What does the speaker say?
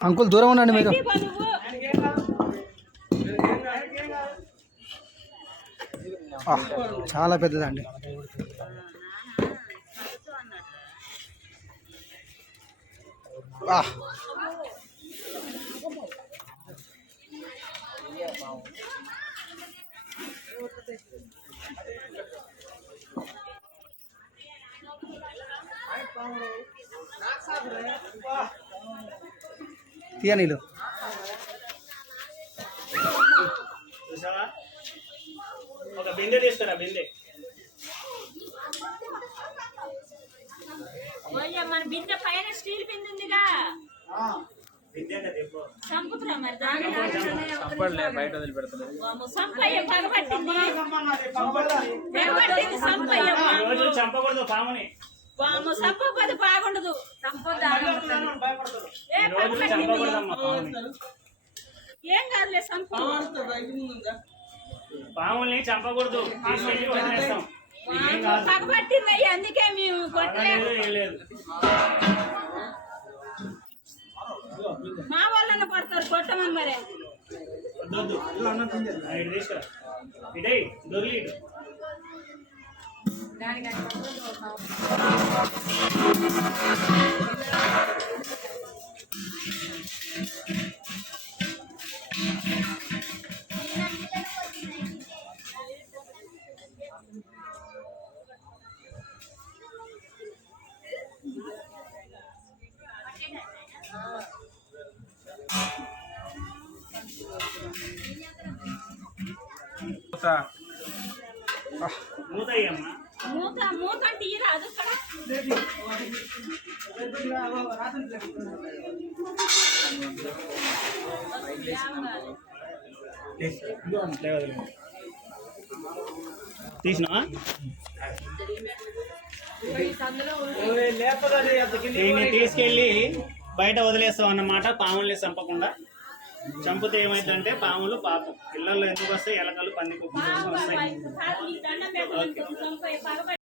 Uncle దూరం ఉండండి మీరు. చాలా పెద్దదండి. తీయ నీళ్ళు ఒక బిందె తీసుకురా. బిందె మన బిందె పైన స్టీల్ బిందె ఉందిగా, సంపుతురా మరి బయట వదిలిపెడతాను. సంపయ్య పగబట్టింది, చంపకూడదు పాముని. సంపకపోతే బాగుండదు. ఏం కాదులే, సంప పాముల్ని చంపకూడదు, తీసుకెళ్ళి వదిలేస్తాం. పగబట్టింది, అందుకే మేము కొట్టలేదు. మా వాళ్ళని కొడతారు, కొట్టమని మరి. ఇటు తీసుకురా. ఇటే దొరికి ఇటు. మూత అయ్యమ్మా. మూత అంటే రాదు తీసినా దీన్ని తీసుకెళ్ళి బయట వదిలేస్తాం అన్నమాట. పాముల్ని చంపకుండా. చంపితే ఏమైందంటే పాములు పాపం పిల్లలు ఎందుకు వస్తాయి, ఎలకలు పంది కుక్కలు వస్తాయి.